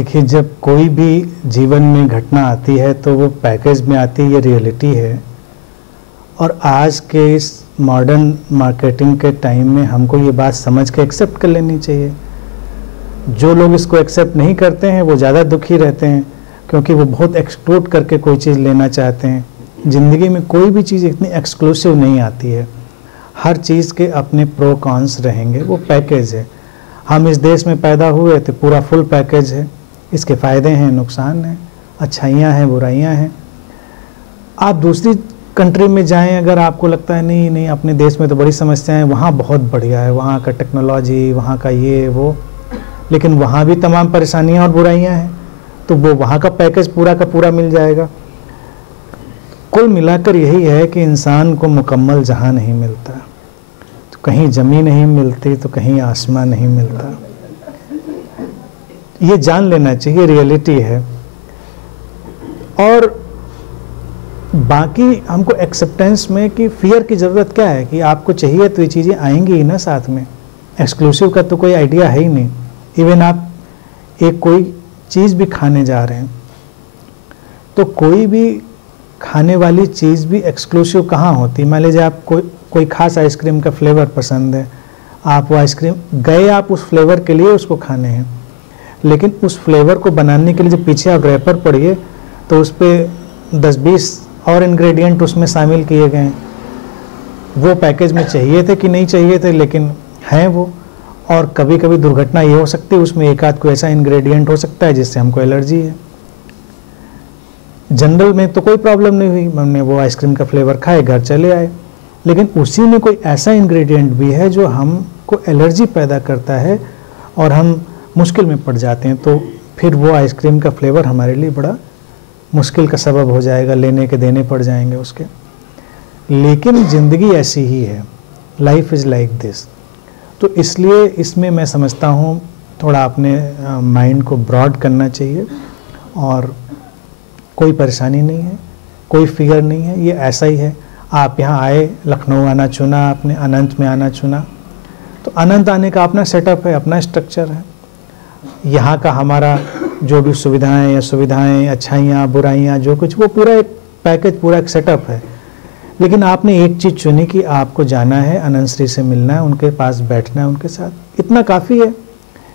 देखिए, जब कोई भी जीवन में घटना आती है तो वो पैकेज में आती है, ये रियलिटी है। और आज के इस मॉडर्न मार्केटिंग के टाइम में हमको ये बात समझ के एक्सेप्ट कर लेनी चाहिए। जो लोग इसको एक्सेप्ट नहीं करते हैं वो ज़्यादा दुखी रहते हैं, क्योंकि वो बहुत एक्सक्लूड करके कोई चीज़ लेना चाहते हैं। ज़िंदगी में कोई भी चीज़ इतनी एक्सक्लूसिव नहीं आती है। हर चीज़ के अपने प्रो कॉन्स रहेंगे, वो पैकेज है। हम इस देश में पैदा हुए तो पूरा फुल पैकेज है। इसके फ़ायदे हैं, नुकसान हैं, अच्छाइयाँ हैं, बुराइयाँ हैं। आप दूसरी कंट्री में जाएं, अगर आपको लगता है नहीं नहीं अपने देश में तो बड़ी समस्याएं हैं, वहाँ बहुत बढ़िया है, वहाँ का टेक्नोलॉजी, वहाँ का ये वो, लेकिन वहाँ भी तमाम परेशानियाँ और बुराइयाँ हैं, तो वो वहाँ का पैकेज पूरा का पूरा मिल जाएगा। कुल मिलाकर यही है कि इंसान को मुकम्मल जहाँ नहीं मिलता, तो कहीं ज़मीन नहीं मिलती तो कहीं आसमान नहीं मिलता। ये जान लेना चाहिए, रियलिटी है। और बाकी हमको एक्सेप्टेंस में कि फियर की ज़रूरत क्या है, कि आपको चाहिए तो ये चीज़ें आएंगी ही ना साथ में। एक्सक्लूसिव का तो कोई आइडिया है ही नहीं। इवन आप एक कोई चीज़ भी खाने जा रहे हैं तो कोई भी खाने वाली चीज़ भी एक्सक्लूसिव कहाँ होती है। मान लीजिए आप कोई खास आइसक्रीम का फ्लेवर पसंद है, आप वो आइसक्रीम गए, आप उस फ्लेवर के लिए उसको खाने हैं, लेकिन उस फ्लेवर को बनाने के लिए जब पीछे आप रैपर पढ़िए तो उस पर 10-20 और इंग्रेडिएंट उसमें शामिल किए गए हैं। वो पैकेज में चाहिए थे कि नहीं चाहिए थे, लेकिन हैं वो। और कभी कभी दुर्घटना ये हो सकती है, उसमें एक आध कोई ऐसा इंग्रेडिएंट हो सकता है जिससे हमको एलर्जी है। जनरल में तो कोई प्रॉब्लम नहीं हुई, हमने वो आइसक्रीम का फ्लेवर खाए, घर चले आए, लेकिन उसी में कोई ऐसा इंग्रेडिएंट भी है जो हमको एलर्जी पैदा करता है और हम मुश्किल में पड़ जाते हैं, तो फिर वो आइसक्रीम का फ्लेवर हमारे लिए बड़ा मुश्किल का सबब हो जाएगा, लेने के देने पड़ जाएंगे उसके। लेकिन ज़िंदगी ऐसी ही है, लाइफ इज़ लाइक दिस। तो इसलिए इसमें मैं समझता हूँ थोड़ा अपने माइंड को ब्रॉड करना चाहिए, और कोई परेशानी नहीं है, कोई फिगर नहीं है, ये ऐसा ही है। आप यहाँ आए, लखनऊ आना चुना आपने, अनंत में आना चुना, तो अनंत आने का अपना सेटअप है, अपना स्ट्रक्चर है। यहाँ का हमारा जो भी सुविधाएं, अच्छाइयाँ, बुराइयाँ, जो कुछ, वो पूरा एक पैकेज, पूरा एक सेटअप है। लेकिन आपने एक चीज़ चुनी कि आपको जाना है, अनंत श्री से मिलना है, उनके पास बैठना है, उनके साथ, इतना काफ़ी है।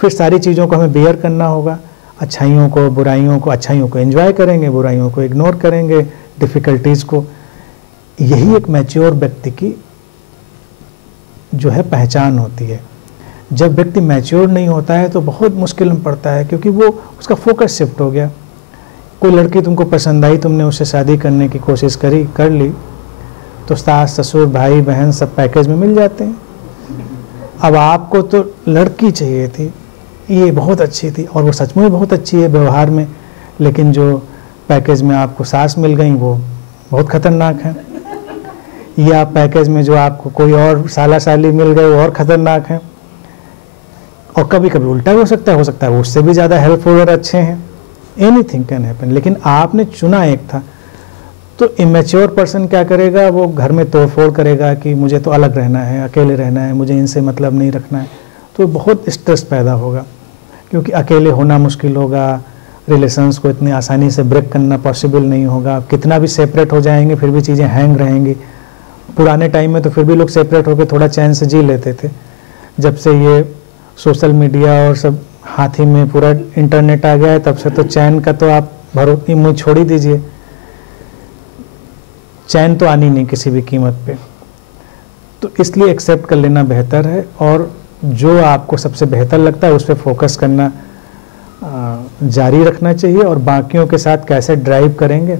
फिर सारी चीज़ों को हमें बेयर करना होगा, अच्छाइयों को, बुराइयों को। अच्छाइयों को एंजॉय करेंगे, बुराइयों को इग्नोर करेंगे, डिफ़िकल्टीज़ को। यही एक मैच्योर व्यक्ति की जो है पहचान होती है। जब व्यक्ति मैच्योर नहीं होता है तो बहुत मुश्किल में पड़ता है, क्योंकि वो उसका फोकस शिफ्ट हो गया। कोई लड़की तुमको पसंद आई, तुमने उससे शादी करने की कोशिश कर ली, तो सास ससुर भाई बहन सब पैकेज में मिल जाते हैं। अब आपको तो लड़की चाहिए थी, ये बहुत अच्छी थी, और वो सच में बहुत अच्छी है व्यवहार में, लेकिन जो पैकेज में आपको सास मिल गई वो बहुत ख़तरनाक है। या पैकेज में जो आपको कोई और साला साली मिल गए वो और ख़तरनाक है। और कभी कभी उल्टा भी हो सकता है वो उससे भी ज़्यादा हेल्पफुल और अच्छे हैं। Anything can happen. लेकिन आपने चुना एक था, तो इमेच्योर पर्सन क्या करेगा, वो घर में तोड़फोड़ करेगा कि मुझे तो अलग रहना है, अकेले रहना है, मुझे इनसे मतलब नहीं रखना है। तो बहुत स्ट्रेस पैदा होगा, क्योंकि अकेले होना मुश्किल होगा, रिलेशंस को इतनी आसानी से ब्रेक करना पॉसिबल नहीं होगा। कितना भी सेपरेट हो जाएंगे फिर भी चीज़ें हैंग रहेंगी। पुराने टाइम में तो फिर भी लोग सेपरेट होकर थोड़ा चैन से जी लेते थे। जब से ये सोशल मीडिया और सब हाथी में पूरा इंटरनेट आ गया है, तब से तो चैन का तो आप भरोसे मुँह छोड़ ही दीजिए, चैन तो आनी नहीं किसी भी कीमत पे। तो इसलिए एक्सेप्ट कर लेना बेहतर है, और जो आपको सबसे बेहतर लगता है उस पर फोकस करना जारी रखना चाहिए। और बाकियों के साथ कैसे ड्राइव करेंगे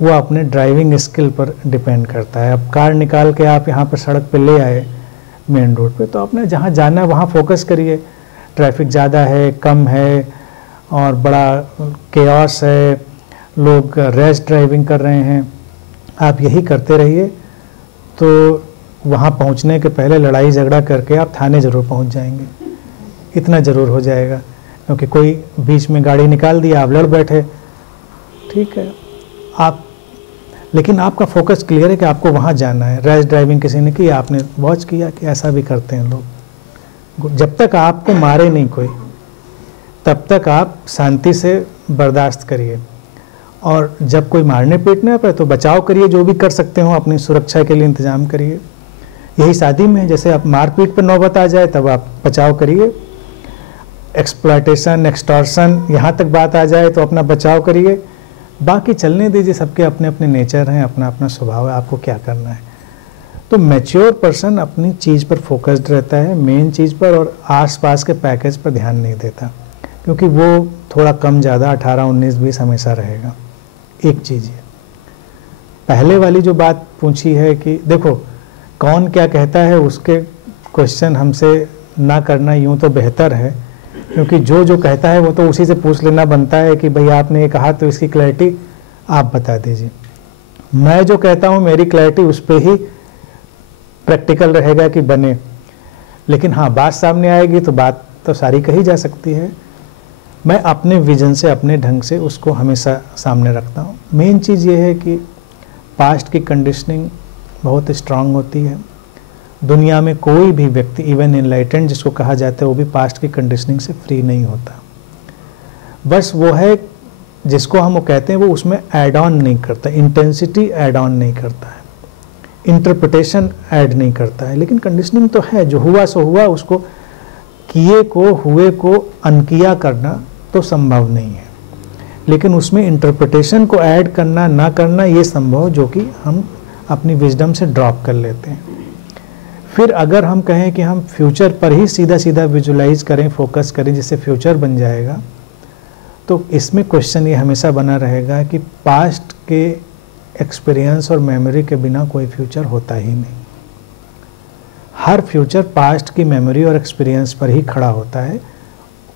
वो अपने ड्राइविंग स्किल पर डिपेंड करता है। अब कार निकाल के आप यहाँ पर सड़क पे ले आए मेन रोड पे, तो आपने जहाँ जाना है वहाँ फोकस करिए। ट्रैफिक ज़्यादा है, कम है, और बड़ा केओस है, लोग रैश ड्राइविंग कर रहे हैं, आप यही करते रहिए, तो वहाँ पहुँचने के पहले लड़ाई झगड़ा करके आप थाने ज़रूर पहुँच जाएंगे। इतना ज़रूर हो जाएगा, क्योंकि कोई बीच में गाड़ी निकाल दिया, आप लड़ बैठे, ठीक है आप, लेकिन आपका फोकस क्लियर है कि आपको वहाँ जाना है। रैश ड्राइविंग किसी ने की, आपने वॉच किया कि ऐसा भी करते हैं लोग। जब तक आपको मारे नहीं कोई, तब तक आप शांति से बर्दाश्त करिए, और जब कोई मारने पीटने पे तो बचाव करिए, जो भी कर सकते हो अपनी सुरक्षा के लिए इंतजाम करिए। यही शादी में, जैसे आप मारपीट पर नौबत आ जाए तब आप बचाव करिए, एक्सप्लॉयटेशन, एक्सटॉर्शन यहाँ तक बात आ जाए तो अपना बचाव करिए। बाकी चलने दीजिए, सबके अपने अपने नेचर हैं, अपना अपना स्वभाव है, आपको क्या करना है। तो मैच्योर पर्सन अपनी चीज़ पर फोकस्ड रहता है, मेन चीज़ पर, और आसपास के पैकेज पर ध्यान नहीं देता, क्योंकि वो थोड़ा कम ज़्यादा 18, 19, 20 हमेशा रहेगा। एक चीज़ है, पहले वाली जो बात पूछी है कि देखो कौन क्या कहता है, उसके क्वेश्चन हमसे ना करना यूँ तो बेहतर है, क्योंकि जो कहता है वो तो उसी से पूछ लेना बनता है कि भाई आपने ये कहा तो इसकी क्लैरिटी आप बता दीजिए। मैं जो कहता हूँ मेरी क्लैरिटी उस पर ही प्रैक्टिकल रहेगा कि बने, लेकिन हाँ बात सामने आएगी तो बात तो सारी कही जा सकती है। मैं अपने विजन से, अपने ढंग से उसको हमेशा सामने रखता हूँ। मेन चीज़ ये है कि पास्ट की कंडीशनिंग बहुत स्ट्रांग होती है। दुनिया में कोई भी व्यक्ति, इवन एनलाइटेंड जिसको कहा जाता है, वो भी पास्ट की कंडीशनिंग से फ्री नहीं होता। बस वो है जिसको हम वो कहते हैं, वो उसमें ऐड ऑन नहीं करता, इंटेंसिटी ऐड ऑन नहीं करता है, इंटरप्रिटेशन ऐड नहीं करता है। लेकिन कंडीशनिंग तो है, जो हुआ सो हुआ, उसको किए को, हुए को अनकिया करना तो संभव नहीं है, लेकिन उसमें इंटरप्रिटेशन को ऐड करना ना करना ये संभव, जो कि हम अपनी विजडम से ड्रॉप कर लेते हैं। फिर अगर हम कहें कि हम फ्यूचर पर ही सीधा सीधा विजुलाइज करें, फोकस करें, जिससे फ्यूचर बन जाएगा, तो इसमें क्वेश्चन ये हमेशा बना रहेगा कि पास्ट के एक्सपीरियंस और मेमोरी के बिना कोई फ्यूचर होता ही नहीं। हर फ्यूचर पास्ट की मेमोरी और एक्सपीरियंस पर ही खड़ा होता है,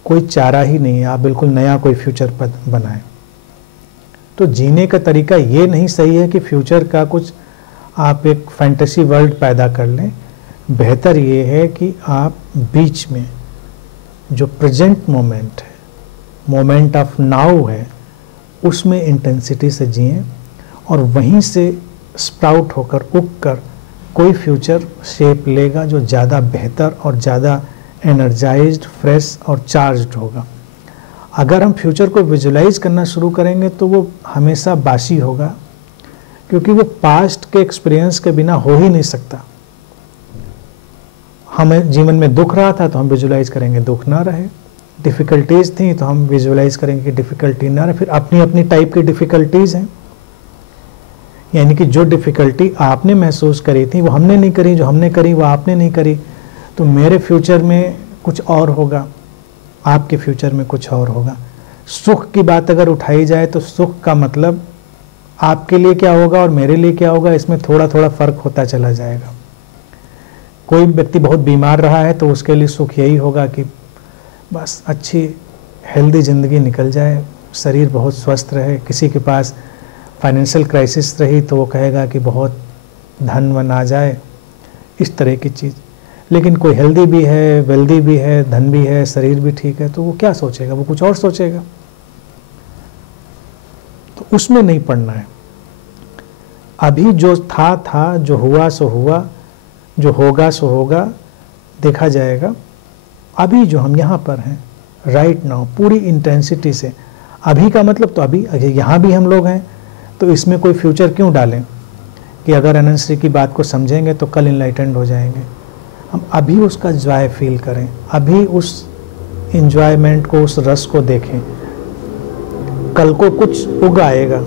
कोई चारा ही नहीं है आप बिल्कुल नया कोई फ्यूचर बनाएं। तो जीने का तरीका ये नहीं सही है कि फ्यूचर का कुछ आप एक फैंटेसी वर्ल्ड पैदा कर लें। बेहतर ये है कि आप बीच में जो प्रेजेंट मोमेंट है, मोमेंट ऑफ नाउ है, उसमें इंटेंसिटी से जिएं, और वहीं से स्प्राउट होकर, उग कर कोई फ्यूचर शेप लेगा जो ज़्यादा बेहतर और ज़्यादा एनर्जाइज्ड, फ्रेश और चार्ज्ड होगा। अगर हम फ्यूचर को विजुलाइज करना शुरू करेंगे तो वो हमेशा बासी होगा, क्योंकि वो पास्ट के एक्सपीरियंस के बिना हो ही नहीं सकता। हमें जीवन में दुख रहा था तो हम विजुलाइज करेंगे दुख ना रहे, डिफ़िकल्टीज़ थी तो हम विजुलाइज करेंगे कि डिफ़िकल्टी ना रहे। फिर अपनी अपनी टाइप की डिफ़िकल्टीज़ हैं, यानी कि जो डिफ़िकल्टी आपने महसूस करी थी वो हमने नहीं करी, जो हमने करी वो आपने नहीं करी। तो मेरे फ्यूचर में कुछ और होगा, आपके फ्यूचर में कुछ और होगा। सुख की बात अगर उठाई जाए तो सुख का मतलब आपके लिए क्या होगा और मेरे लिए क्या होगा, इसमें थोड़ा थोड़ा फ़र्क होता चला जाएगा। कोई व्यक्ति बहुत बीमार रहा है तो उसके लिए सुख यही होगा कि बस अच्छी हेल्दी ज़िंदगी निकल जाए, शरीर बहुत स्वस्थ रहे। किसी के पास फाइनेंशियल क्राइसिस रही तो वो कहेगा कि बहुत धन वन आ जाए, इस तरह की चीज़। लेकिन कोई हेल्दी भी है, वेल्दी भी है, धन भी है, शरीर भी ठीक है, तो वो क्या सोचेगा, वो कुछ और सोचेगा। तो उसमें नहीं पड़ना है। अभी जो था, जो हुआ सो हुआ, जो होगा सो होगा, देखा जाएगा। अभी जो हम यहाँ पर हैं, राइट नाउ, पूरी इंटेंसिटी से, अभी का मतलब तो अभी, यहाँ भी हम लोग हैं, तो इसमें कोई फ्यूचर क्यों डालें कि अगर अनंत श्री की बात को समझेंगे तो कल इनलाइटेंड हो जाएंगे। हम अभी उसका जॉय फील करें, अभी उस एंजॉयमेंट को, उस रस को देखें। कल को कुछ उग आएगा,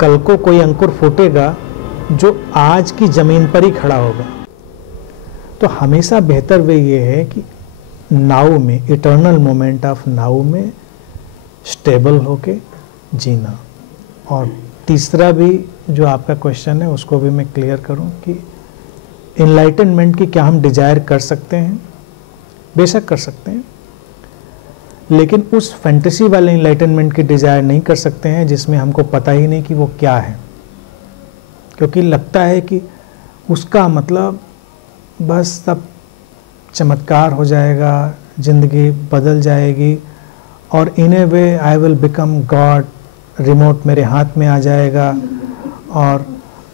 कल को कोई अंकुर फूटेगा जो आज की ज़मीन पर ही खड़ा होगा। तो हमेशा बेहतर वे ये है कि नाउ में, इटर्नल मोमेंट ऑफ नाउ में स्टेबल होके जीना। और तीसरा भी जो आपका क्वेश्चन है उसको भी मैं क्लियर करूं कि इनलाइटनमेंट की क्या हम डिजायर कर सकते हैं? बेशक कर सकते हैं, लेकिन उस फैंटेसी वाले इनलाइटनमेंट की डिजायर नहीं कर सकते हैं जिसमें हमको पता ही नहीं कि वो क्या है, क्योंकि लगता है कि उसका मतलब बस सब चमत्कार हो जाएगा, ज़िंदगी बदल जाएगी और in a way I will become God, remote मेरे हाथ में आ जाएगा और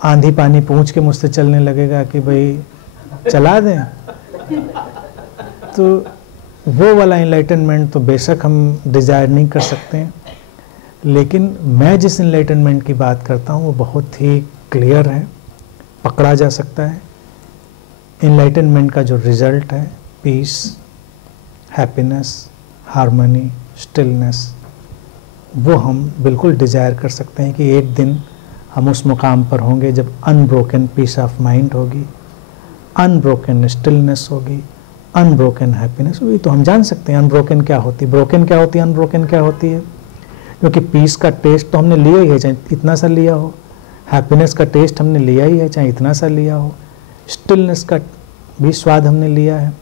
आंधी पानी पूंछ के मुझसे चलने लगेगा कि भाई चला दें। तो वो वाला इनलाइटनमेंट तो बेशक हम डिज़ायर नहीं कर सकते हैं, लेकिन मैं जिस इनलाइटनमेंट की बात करता हूँ वो बहुत ही क्लियर है, पकड़ा जा सकता है। इनलाइटनमेंट का जो रिजल्ट है, पीस, हैप्पीनेस, हार्मनी, स्टिलनेस, वो हम बिल्कुल डिज़ायर कर सकते हैं कि एक दिन हम उस मुकाम पर होंगे जब अनब्रोकन पीस ऑफ माइंड होगी, अनब्रोकन स्टिलनेस होगी, अनब्रोकन हैप्पीनेस होगी। तो हम जान सकते हैं अनब्रोकन क्या होती है, ब्रोकन क्या होती है, अनब्रोकन क्या होती है। क्योंकि पीस का टेस्ट तो हमने लिया ही है, चाहे इतना सा लिया हो। हैप्पीनेस का टेस्ट हमने लिया ही है, चाहे इतना सा लिया हो। स्टिलनेस का भी स्वाद हमने लिया है।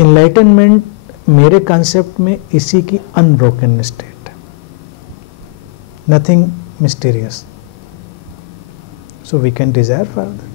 इनलाइटनमेंट मेरे कॉन्सेप्ट में इसी की अनब्रोकन स्टेट है, nothing mysterious, so we can desire for that.